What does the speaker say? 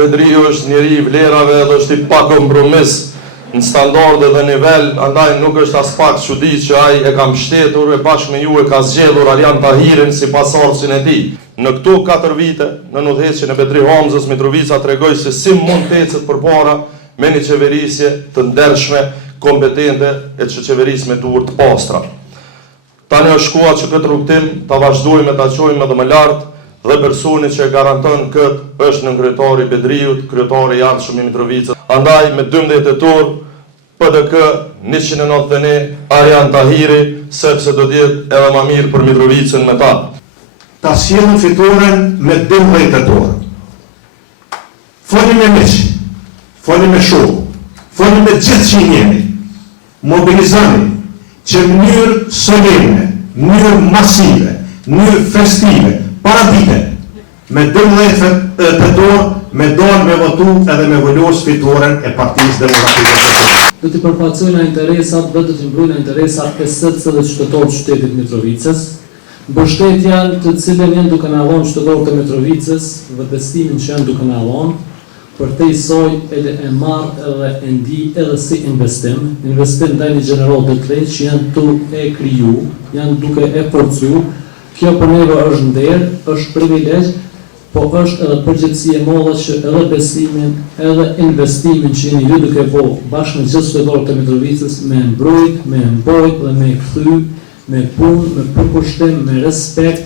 Bedriu është njeri I vlerave dhe është I pakompromis në standarde dhe nivel, andaj nuk është as pak çudi që ai e ka mbështetur e bashkë me ju e ka zgjedhur Arjan Tahirin si pasardhësin e tij. Në këto 4 vite, në udhëheqjen e Bedri Hamzës, Mitrovica tregoi se si mund të ecet përpara me një qeverisje të ndershme, kompetente e që qeverisje me duhur të pastra. Tani është koha që këtë rrugtim ta vazhdojmë ta çojmë edhe më lart. Dhe personi që e garanton këtë është nën kryetari Bedriut, kryetari I ardhshëm I Mitrovicës. Andaj me 12 tetor, PDK 191 Arjan Tahiri, sepse do të jetë edhe më mirë për Mitrovicën me ta. Ta sjellën fitoren me 12 tetor. Foni me miq, foni me shok, foni me gjithë që I njeni. Mobilizoni që në mënyrë solene, mënyrë masive, mënyrë festive, para dite, me 12 tetor, me dorë me votu edhe me vendos fitoren e Partisë Demokratike. Do të përfaqësojnë interesat, do të mbrojnë interesat e secili qytetar të shtetit Mitrovicës. Mbështetja të cilën janë duke na dhënë qytetarët e Mitrovicës, vërtestimin që janë duke na dhënë, për te soj edhe e marr edhe e ndi edhe si investim ndaj një general të tretë që janë tu e kriju, janë duke e forcu. Kjo për neve është nder, është privilegj, po është edhe përgjegjësi e madhe që edhe besimin, edhe investimin që jeni ju duke bëu bashkë me gjithë qytetarët e Mitrovicës me mbrojt, me mbajt dhe me kthy, me punë, me përkushtim, me respekt